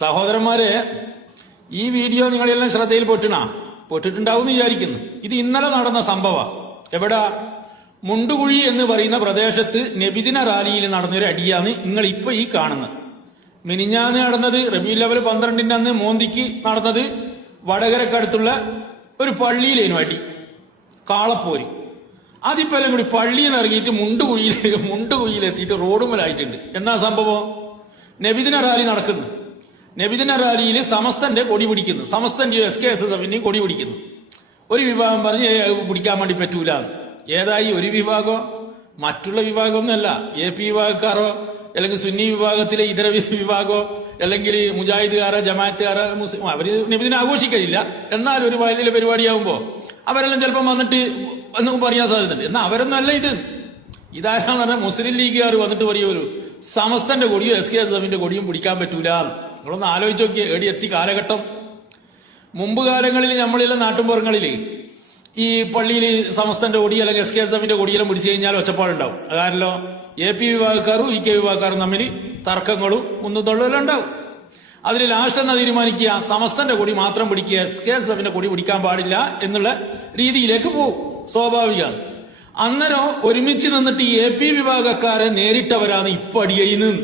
സഹോദരന്മാരെ, ഈ വീഡിയോ നിങ്ങളെല്ലാം ശ്രദ്ധയിൽ പെട്ടിട്ടുണ്ടാവും എന്ന് വിചാരിക്കുന്നു. ഇത് ഇന്നലെ നടന്ന സംഭവം. എവിടാ? മുണ്ടുകുഴി എന്ന് പറയുന്ന പ്രദേശത്ത് നബിദിന റാലിയിൽ നടന്നൊരു അടിയാണ് നിങ്ങൾ ഇപ്പൊ ഈ കാണുന്നത്. മിനിഞ്ഞാന്ന് നടന്നത് റബീഉൽ അവ്വൽ 12 അന്ന് മോന്തിക്ക് നടന്നത് വടകരക്കടുത്തുള്ള ഒരു പള്ളിയിലേനു അടി, കാളപ്പോര്. അതിപ്പോ എല്ലാം കൂടി പള്ളിയിൽ നിന്ന് ഇറങ്ങിയിട്ട് മുണ്ടുകുഴിയിലെത്തിയിട്ട് റോഡുമലായിട്ടുണ്ട്. എന്നാ സംഭവം? നബിദിന റാലി നടക്കുന്നു. നബിദിന റാലിയിൽ സമസ്തന്റെ കൊടി പിടിക്കുന്നു, സമസ്തന്റെ SKSSF കൊടി പിടിക്കുന്നു. ഒരു വിഭാഗം പറഞ്ഞ് പിടിക്കാൻ വേണ്ടി പറ്റൂല. ഏതായി ഒരു വിഭാഗം? മറ്റുള്ള വിഭാഗമൊന്നുമല്ല. AP വിഭാഗക്കാരോ അല്ലെങ്കിൽ സുന്നി വിഭാഗത്തിലെ ഇതര വിഭാഗമോ അല്ലെങ്കിൽ മുജാഹിദുകാരോ ജമാഅത്തുകാരോ മുസ്ലിം, അവര് നബിദിനം ആഘോഷിക്കില്ല. എന്നാൽ ഒരു വലിയ പരിപാടിയാകുമ്പോ അവരെല്ലാം ചിലപ്പം വന്നിട്ട് എന്ന് പറയാൻ സാധ്യതയുണ്ട്. എന്നാൽ അവരൊന്നും അല്ല ഇത്. ഇതാരാന്ന് പറഞ്ഞാൽ മുസ്ലിം ലീഗുകാർ വന്നിട്ട് പറയുമല്ലോ, സമസ്തന്റെ കൊടിയോ SKSSF കൊടിയും പിടിക്കാൻ പറ്റൂല. നിങ്ങളൊന്ന് ആലോചിച്ച് നോക്കിയേ, എടി എത്തി കാലഘട്ടം. മുമ്പ് കാലങ്ങളിൽ നമ്മളെല്ലാം നാട്ടുമ്പുറങ്ങളിൽ ഈ പള്ളിയിൽ സമസ്തന്റെ കൊടി അല്ലെങ്കിൽ SKSSF കൊടിയെല്ലാം പിടിച്ചു കഴിഞ്ഞാൽ ഒച്ചപ്പാടുണ്ടാവും. അതാരല്ലോ AP വിഭാഗക്കാരും EK വിഭാഗക്കാരും തമ്മിൽ തർക്കങ്ങളും മുന്നോട്ടുള്ളതെല്ലാം ഉണ്ടാവും. അതിൽ ലാസ്റ്റ് എന്നാ തീരുമാനിക്കുക? സമസ്തന്റെ കൊടി മാത്രം പിടിക്കുക, SKSSF കൊടി പിടിക്കാൻ പാടില്ല എന്നുള്ള രീതിയിലേക്ക് പോകും. സ്വാഭാവികമാണ്. അന്നേരം ഒരുമിച്ച് നിന്നിട്ട് ഈ AP വിഭാഗക്കാരെ നേരിട്ടവരാണ് ഇപ്പൊ അടി ചെയ്യുന്നത്.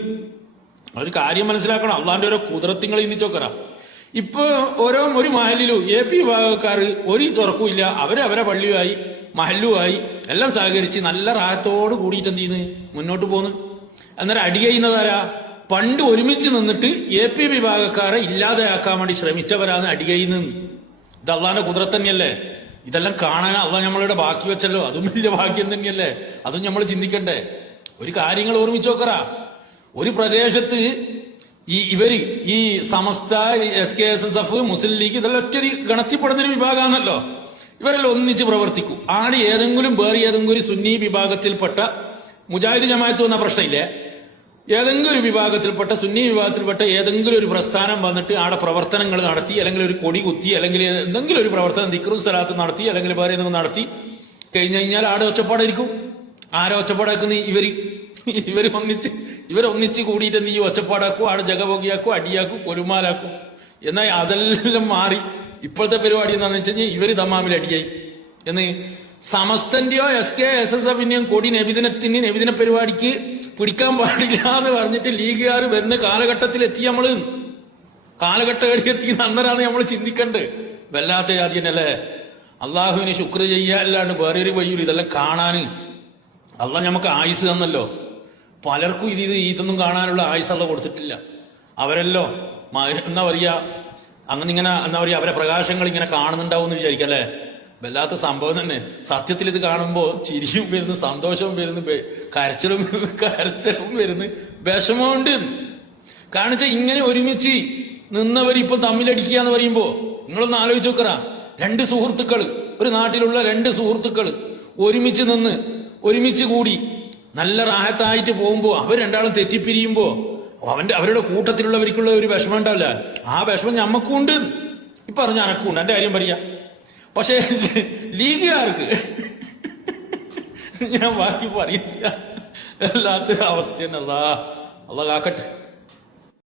ഒരു കാര്യം മനസ്സിലാക്കണം, അള്ളാന്റെ ഓരോ കുതിരത്തിങ്ങൾ ചിന്തിച്ചോക്കറ. ഇപ്പൊ ഒരു മഹലിലും AP വിഭാഗക്കാർ ഒരു തുറക്കുമില്ല. അവരെ പള്ളിയുമായി മഹലുമായി എല്ലാം സഹകരിച്ച് നല്ല റാഹത്തോട് കൂടിയിട്ട് എന്ത് ചെയ്യുന്നു, മുന്നോട്ട് പോന്ന്. അന്നേരം അടി ചെയ്യുന്നതാരാ? പണ്ട് ഒരുമിച്ച് നിന്നിട്ട് AP വിഭാഗക്കാരെ ഇല്ലാതെയാക്കാൻ വേണ്ടി ശ്രമിച്ചവരാണ് അടി ചെയ്യുന്നത്. ഇത് അള്ളാന്റെ കുതിരത്ത് തന്നെയല്ലേ? ഇതെല്ലാം കാണാൻ അള്ളാഹ് നമ്മളുടെ ബാക്കി വെച്ചല്ലോ. അതും വലിയ ഭാഗ്യം തന്നെയല്ലേ? അതും നമ്മൾ ചിന്തിക്കണ്ടേ? ഒരു കാര്യങ്ങൾ ഓർമ്മിച്ച് നോക്കറ. ഒരു പ്രദേശത്ത് ഈ സമസ്ത, SKSSF, മുസ്ലിം ലീഗ് ഇതെല്ലാം ഒറ്റൊരു ഗണത്തിൽപ്പെടുന്നൊരു വിഭാഗമാണല്ലോ. ഇവരെല്ലാം ഒന്നിച്ച് പ്രവർത്തിക്കും. ആടെ ഏതെങ്കിലും വേറെ ഏതെങ്കിലും സുന്നി വിഭാഗത്തിൽപ്പെട്ട മുജാഹിദ് ജമാഅത്ത് വന്ന പ്രശ്നമില്ലേ? ഏതെങ്കിലും ഒരു വിഭാഗത്തിൽപ്പെട്ട സുന്നി വിഭാഗത്തിൽപ്പെട്ട ഏതെങ്കിലും ഒരു പ്രസ്ഥാനം വന്നിട്ട് ആടെ പ്രവർത്തനങ്ങൾ നടത്തി, അല്ലെങ്കിൽ ഒരു കൊടി കുത്തി, അല്ലെങ്കിൽ എന്തെങ്കിലും ഒരു പ്രവർത്തനം ദിക്റും സലാത്ത് നടത്തി, അല്ലെങ്കിൽ വേറെ എന്തെങ്കിലും നടത്തി കഴിഞ്ഞു കഴിഞ്ഞാൽ ആടെ ഒച്ചപ്പാടായിരിക്കും. ആരെ ഒച്ചപ്പാടാക്കുന്ന? ഇവരൊന്നിച്ച് കൂടിയിട്ട് എന്ത് ചെയ്യും? ഒച്ചപ്പാടാക്കും, ആടെ ജഗബോഗിയാക്കും, അടിയാക്കും, പൊരുമാലാക്കും. എന്നാൽ അതെല്ലാം മാറി ഇപ്പോഴത്തെ പരിപാടി എന്താണെന്ന് വെച്ച് കഴിഞ്ഞാൽ ഇവര് തമ്മിൽ അടിയായി എന്ന്. സമസ്തന്റെയോ SKSSF കൊടി നബിദിന പരിപാടിക്ക് പിടിക്കാൻ പാടില്ല എന്ന് പറഞ്ഞിട്ട് ലീഗുകാർ വരുന്ന കാലഘട്ടത്തിൽ എത്തി. കാലഘട്ടം എത്തി അന്നേരാണ് നമ്മൾ ചിന്തിക്കണ്ട്. വല്ലാത്ത ജാതി തന്നെയല്ലേ? അള്ളാഹുവിന് ശുക്ർ ചെയ്യാല്ലാണ്ട് വേറൊരു വയ്യൂര് ഇതെല്ലാം കാണാന്. അള്ളാഹ് നമുക്ക് ആയുസ് തന്നല്ലോ. പലർക്കും ഇതൊന്നും കാണാനുള്ള ആയുസ് അള്ള കൊടുത്തിട്ടില്ല. അവരല്ലോ എന്താ പറയാ, ഇങ്ങനെ എന്താ പറയാ, അവരെ പ്രകാശങ്ങൾ ഇങ്ങനെ കാണുന്നുണ്ടാവും എന്ന് വിചാരിക്കല്ലേ? വല്ലാത്ത സംഭവം തന്നെ. സത്യത്തിൽ ഇത് കാണുമ്പോ ചിരിയും വരുന്നു, സന്തോഷവും വരുന്നു, കരച്ചിലും വരുന്നു, വിഷമമുണ്ട്. കാണിച്ച ഇങ്ങനെ ഒരുമിച്ച് നിന്നവരിപ്പൊ തമ്മിലടിക്കുക എന്ന് പറയുമ്പോ നിങ്ങളൊന്ന് ആലോചിച്ച് നോക്കറ. രണ്ട് സുഹൃത്തുക്കള്, ഒരു നാട്ടിലുള്ള രണ്ട് സുഹൃത്തുക്കള് ഒരുമിച്ച് നിന്ന് ഒരുമിച്ച് കൂടി നല്ല റാഹത്തായിട്ട് പോകുമ്പോ അവർ രണ്ടാളും തെറ്റിപ്പിരിയുമ്പോ അവരുടെ കൂട്ടത്തിലുള്ളവർക്കുള്ള ഒരു വിഷമം ഉണ്ടാവില്ല. ആ വിഷമം ഞമ്മക്കും ഉണ്ട്, ഇപ്പൊ പറഞ്ഞ അനക്കും ഉണ്ട്. എന്റെ കാര്യം പറയാ. പക്ഷെ ലീഗുകാർക്ക് ഞാൻ ബാക്കി പറയുന്നില്ല. വല്ലാത്തൊരു അവസ്ഥ തന്നെ. അള്ളാഹ് കാക്കട്ടെ.